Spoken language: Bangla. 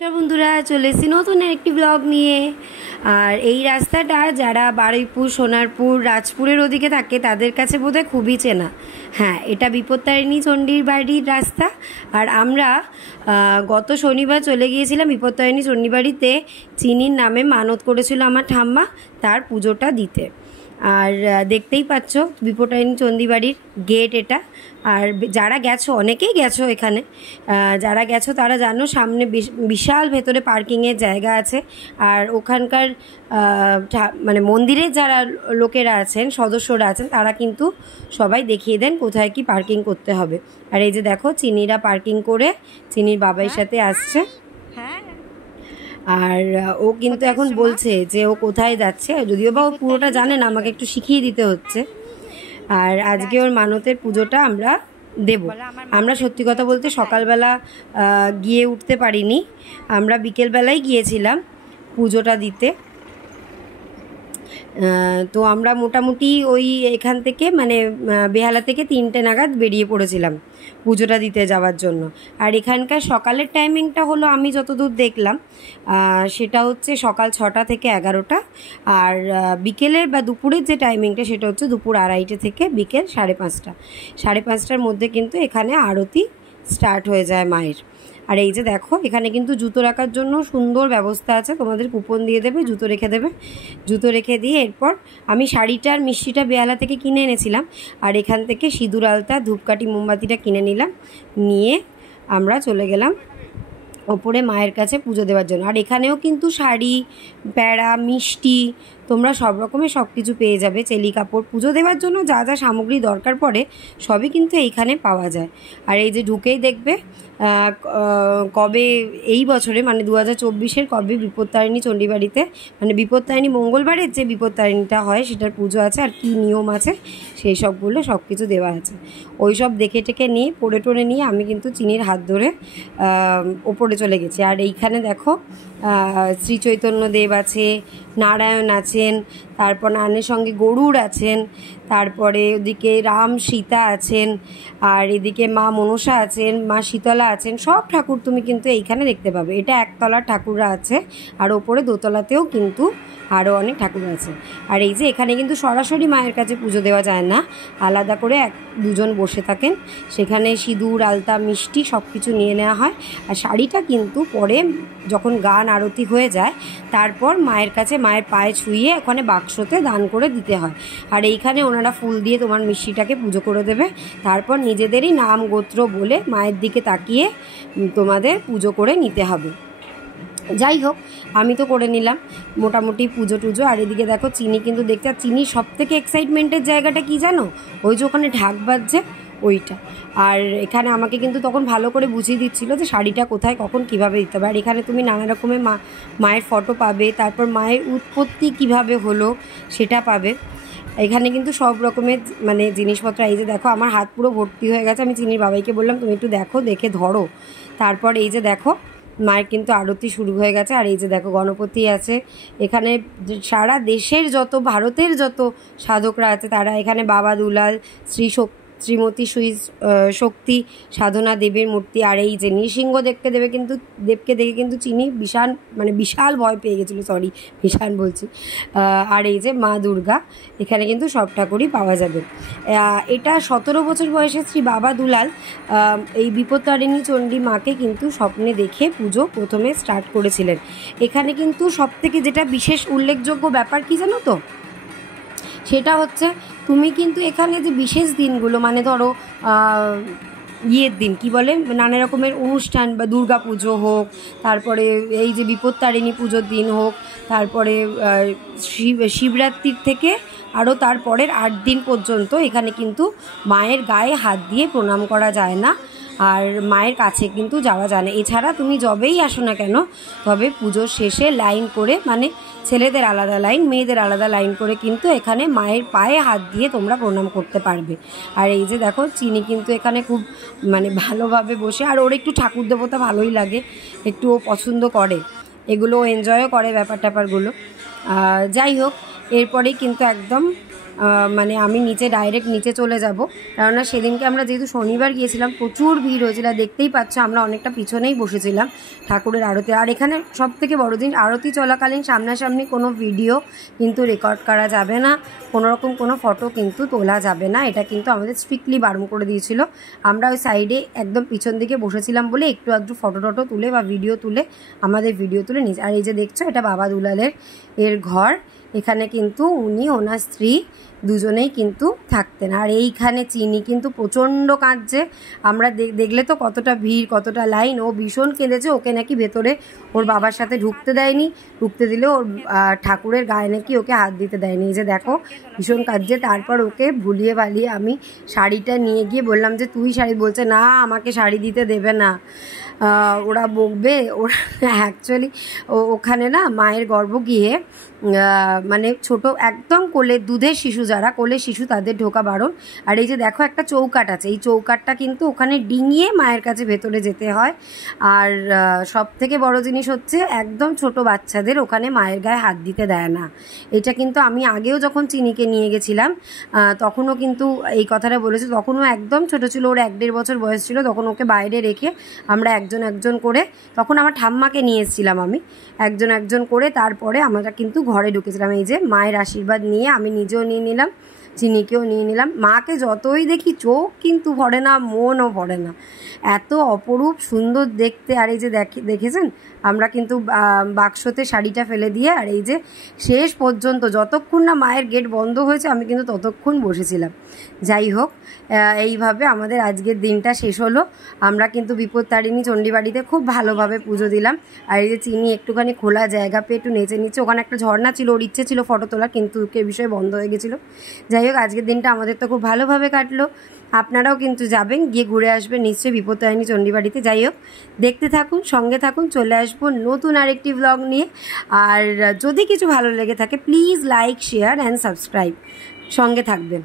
বন্ধুরা চলে এসেছি নতুন একটি ব্লগ নিয়ে। আর এই রাস্তাটা যারা বারুইপুর, সোনারপুর, রাজপুরের ওদিকে থাকে তাদের কাছে বোধহয় খুবই চেনা। হ্যাঁ, এটা বিপত্তারিণী চণ্ডীর বাড়ির রাস্তা। আর আমরা গত শনিবার চলে গিয়েছিলাম বিপত্তারিণী চণ্ডী বাড়িতে। চিনির নামে মানত করেছিল আমার ঠাম্মা, তার পুজোটা দিতে। আর দেখতেই পাচ্ছ বিপত্তারিণী চণ্ডী বাড়ির গেট এটা। আর যারা গেছো, অনেকেই গেছো এখানে, যারা গেছো তারা জানো সামনে বিশাল ভেতরে পার্কিংয়ের জায়গা আছে। আর ওখানকার মানে মন্দিরের যারা লোকেরা আছেন, সদস্যরা আছেন, তারা কিন্তু সবাই দেখিয়ে দেন কোথায় কি পার্কিং করতে হবে। আর এই যে দেখো চিনিরা পার্কিং করে চিনির বাবার সাথে আসছে। আর ও কিন্তু এখন বলছে যে ও কোথায় যাচ্ছে, যদিও বা ও পুরোটা জানে না, আমাকে একটু শিখিয়ে দিতে হচ্ছে। আর আজকে ওর মানতের পুজোটা আমরা দেব। আমরা সত্যি কথা বলতে সকালবেলা গিয়ে উঠতে পারিনি, আমরা বিকেলবেলাই গিয়েছিলাম পুজোটা দিতে। তো আমরা মোটামুটি ওই এখান থেকে মানে বেহালা থেকে 3টে নাগাদ বেরিয়ে পড়েছিলাম পুজোটা দিতে যাওয়ার জন্য। আর এখানকার সকালের টাইমিংটা হলো, আমি যতদূর দেখলাম সেটা হচ্ছে সকাল 6টা থেকে 11টা। আর বিকেলের বা দুপুরের যে টাইমিংটা সেটা হচ্ছে দুপুর 2:30 থেকে বিকেল 5:30। 5:30টার মধ্যে কিন্তু এখানে আরতি স্টার্ট হয়ে যায় মায়ের। আর এই যে দেখো এখানে কিন্তু জুতো রাখার জন্য সুন্দর ব্যবস্থা আছে, তোমাদের কুপন দিয়ে দেবে, জুতো রেখে দেবে। জুতো রেখে দিয়ে এরপর আমি শাড়িটা আর মিষ্টিটা বেহালা থেকে কিনে এনেছিলাম। আর এখান থেকে সিঁদুর, আলতা, ধূপকাঠি, মোমবাতিটা কিনে নিলাম, নিয়ে আমরা চলে গেলাম ওপরে মায়ের কাছে পুজো দেওয়ার জন্য। আর এখানেও কিন্তু শাড়ি, প্যাড়া, মিষ্টি, তোমরা সব রকমের সব কিছু পেয়ে যাবে। চেলি কাপড়, পুজো দেওয়ার জন্য যা যা সামগ্রী দরকার পড়ে সবই কিন্তু এইখানে পাওয়া যায়। আর এই যে ঢুকেই দেখবে কবে এই বছরে মানে 2024-এর কবে বিপত্তারিণী চণ্ডী বাড়িতে মানে বিপত্তারিণী মঙ্গলবারের যে বিপত্তারিণীটা হয় সেটার পুজো আছে, আর কী নিয়ম আছে সেই সবগুলো সব কিছু দেওয়া আছে। ওই সব দেখে টেকে নিয়ে পড়ে টড়ে নিয়ে আমি কিন্তু চিনির হাত ধরে ওপরে চলে গেছি। আর এইখানে দেখো শ্রী চৈতন্য দেব আছে, নারায়ণ আছেন, তারপর নারায়ণের সঙ্গে গরুড় আছেন, তারপরে ওদিকে রাম সীতা আছেন, আর এদিকে মা মনসা আছেন, মা শীতলা আছেন। সব ঠাকুর তুমি কিন্তু এইখানে দেখতে পাবে। এটা একতলার ঠাকুররা আছে, আর ওপরে দোতলাতেও কিন্তু আরও অনেক ঠাকুর আছে। আর এই যে এখানে কিন্তু সরাসরি মায়ের কাছে পুজো দেওয়া যায় না, আলাদা করে দুজন বসে থাকেন, সেখানে সিঁদুর, আলতা, মিষ্টি সব কিছু নিয়ে নেওয়া হয়। আর শাড়িটা কিন্তু পরে যখন গান আরতি হয়ে যায় তারপর মায়ের কাছে মায়ের পায়ে ছুঁয়ে ওখানে বাক্সতে দান করে দিতে হয়। আর এইখানে ওনারা ফুল দিয়ে তোমার মিষ্টিটাকে পুজো করে দেবে। তারপর নিজেদেরই নাম গোত্র বলে মায়ের দিকে তাকিয়ে তোমাদের পুজো করে নিতে হবে। যাই হোক, আমি তো করে নিলাম মোটামুটি পুজো টুজো। আর এদিকে দেখো চিনি কিন্তু দেখতে, আর চিনি সব থেকে এক্সাইটমেন্টের জায়গাটা কি জানো, ওই যে ওখানে ঢাক বাজছে ওইটা। আর এখানে আমাকে কিন্তু তখন ভালো করে বুঝিয়ে দিচ্ছিলো যে শাড়িটা কোথায় কখন কিভাবে দিতে হবে। আর এখানে তুমি নানা রকমের মায়ের ফটো পাবে, তারপর মায়ের উৎপত্তি কিভাবে হলো সেটা পাবে। এখানে কিন্তু সব রকমের মানে জিনিসপত্র। এই যে দেখো আমার হাত পুরো ভর্তি হয়ে গেছে, আমি চিনির বাবাইকে বললাম তুমি একটু দেখো, দেখে ধরো। তারপর এই যে দেখো মায়ের কিন্তু আরতি শুরু হয়ে গেছে। আর এই যে দেখো গণপতি আছে। এখানে সারা দেশের ভারতের যত সাধকরা আছে তারা এখানে, বাবা দুলাল, শ্রীমতী শক্তি সাধনা দেবীর মূর্তি। আর এই যে নৃসিংহ দেবকে দেখে কিন্তু চিনি বিশাল ভয় পেয়ে গেছিলো, বিশাল বলছি। আর এই যে মা দুর্গা, এখানে কিন্তু সব ঠাকুরই পাওয়া যাবে। এটা 17 বছর বয়সে শ্রী বাবা দুলাল এই বিপত্তারিণী চণ্ডী মাকে কিন্তু স্বপ্নে দেখে পুজো প্রথমে স্টার্ট করেছিলেন। এখানে কিন্তু সব থেকে যেটা বিশেষ উল্লেখযোগ্য ব্যাপার কি জানো তো, সেটা হচ্ছে তুমি কিন্তু এখানে যে বিশেষ দিনগুলো মানে ধরো ইয়ের দিন কি বলে নানা রকমের অনুষ্ঠান বা দুর্গা পুজো হোক, তারপরে এই যে বিপত্তারিণী পুজোর দিন হোক, তারপরে শিবরাত্রির থেকে আরও তারপরের 8 দিন পর্যন্ত এখানে কিন্তু মায়ের গায়ে হাত দিয়ে প্রণাম করা যায় না, আর মায়ের কাছে কিন্তু যাওয়া যায় না। এছাড়া তুমি যবেই আসো না কেন, তবে পুজোর শেষে লাইন করে মানে ছেলেদের আলাদা লাইন, মেয়েদের আলাদা লাইন করে কিন্তু এখানে মায়ের পায়ে হাত দিয়ে তোমরা প্রণাম করতে পারবে। আর এই যে দেখো চিনি কিন্তু এখানে খুব মানে ভালোভাবে বসে, আর ওর একটু ঠাকুর দেবতা ভালোই লাগে, একটু ও পছন্দ করে এগুলো, এনজয়ও করে ব্যাপারগুলো। যাই হোক, এরপরেই কিন্তু একদম মানে আমি ডাইরেক্ট নিচে চলে যাব, কেননা সেদিনকে আমরা যেহেতু শনিবার গিয়েছিলাম প্রচুর ভিড় হয়েছিল। দেখতেই পাচ্ছ আমরা অনেকটা পিছনেই বসেছিলাম ঠাকুরের আরতি। আর এখানে সবথেকে বড় জিনিস, আরতি চলাকালীন সামনাসামনি কোনো ভিডিও কিন্তু রেকর্ড করা যাবে না, কোনো রকম কোনো ফটো কিন্তু তোলা যাবে না, এটা কিন্তু আমাদের স্ট্রিক্টলি বারণ করে দিয়েছিল। আমরা ওই সাইডে একদম পিছন দিকে বসেছিলাম বলে একটু আধটু ফটো টটো তুলে বা ভিডিও তুলে আমাদের ভিডিও তুলে নিয়েছে। আর এই যে দেখছো এটা বাবা দুলালের এর ঘর, এখানে কিন্তু উনি ওনার স্ত্রী দুজনেই কিন্তু থাকতেন। আর এইখানে চিনি কিন্তু প্রচণ্ড কাঁদছে, আমরা দেখলে তো কতটা ভিড় কতটা লাইন। ও ভীষণ কেঁদেছে, ওকে নাকি ভেতরে ওর বাবার সাথে ঢুকতে দেয়নি, ঢুকতে দিলে ওর ঠাকুরের গায়ে নাকি ওকে হাত দিতে দেয়নি। এই যে দেখো ভীষণ কাঁদছে। তারপর ওকে ভুলিয়ে ভালিয়ে আমি শাড়িটা নিয়ে গিয়ে বললাম যে তুই শাড়ি, বলছে না আমাকে শাড়ি দিতে দেবে না, ওরা বকবে। ওরা অ্যাকচুয়ালি ওখানে না মায়ের গর্ভ গিয়ে মানে ছোট একদম কোলের দুধের শিশু, যারা কোলের শিশু তাদের ঢোকা বারণ। আর এই যে দেখো একটা চৌকাঠ আছে, এই চৌকাঠটা কিন্তু ওখানে ডিঙিয়ে মায়ের কাছে ভেতরে যেতে হয়। আর সব থেকে বড় জিনিস হচ্ছে একদম ছোট বাচ্চাদের ওখানে মায়ের গায়ে হাত দিতে দেয় না। এটা কিন্তু আমি আগেও যখন চিনিকে নিয়ে গেছিলাম তখনও কিন্তু এই কথাটা বলেছি, তখনও একদম ছোট ছিল, ওর 1-1.5 বছর বয়স ছিল, তখন ওকে বাইরে রেখে আমরা একজন একজন করে, তখন আমার ঠাম্মাকে নিয়ে এসেছিলাম আমি, একজন একজন করে তারপরে আমরা কিন্তু ঘরে ঢুকেছিলাম। এই যে মায়ের আশীর্বাদ নিয়ে আমি নিজেও নিয়ে নিলাম, চিনিকেও নিয়ে নিলাম। মাকে যতই দেখি চোখ কিন্তু ভরে না, মনও ভরে না, এত অপরূপ সুন্দর দেখতে। আর এই যে দেখেছেন আমরা কিন্তু বাক্সতে শাড়িটা ফেলে দিয়ে, আর এই যে শেষ পর্যন্ত যতক্ষণ না মায়ের গেট বন্ধ হয়েছে আমি কিন্তু ততক্ষণ বসেছিলাম। যাই হোক, এইভাবে আমাদের আজকের দিনটা শেষ হলো। আমরা কিন্তু বিপত্তারিণী চণ্ডীবাড়িতে খুব ভালোভাবে পুজো দিলাম। আর এই যে চিনি একটুখানি খোলা জায়গা পেয়ে একটু নেচে নিচ্ছে, ওখানে একটা ঝর্ণা ছিল, ওর ইচ্ছে ছিল ফটো তোলা, কিন্তু কে বিষয়ে বন্ধ হয়ে গেছিলো। যাই হোক, আজকের দিনটা আমাদের তো খুব ভালোভাবে কাটলো। আপনারাও কিন্তু যাবেন, গিয়ে ঘুরে আসবেন নিশ্চয়ই বিপত্তারিণী চণ্ডীবাড়িতে। যাই হোক, দেখতে থাকুন, সঙ্গে থাকুন, চলে আসবো নতুন আরেকটি ব্লগ নিয়ে। আর যদি কিছু ভালো লেগে থাকে please like, share and subscribe, সঙ্গে থাকবেন।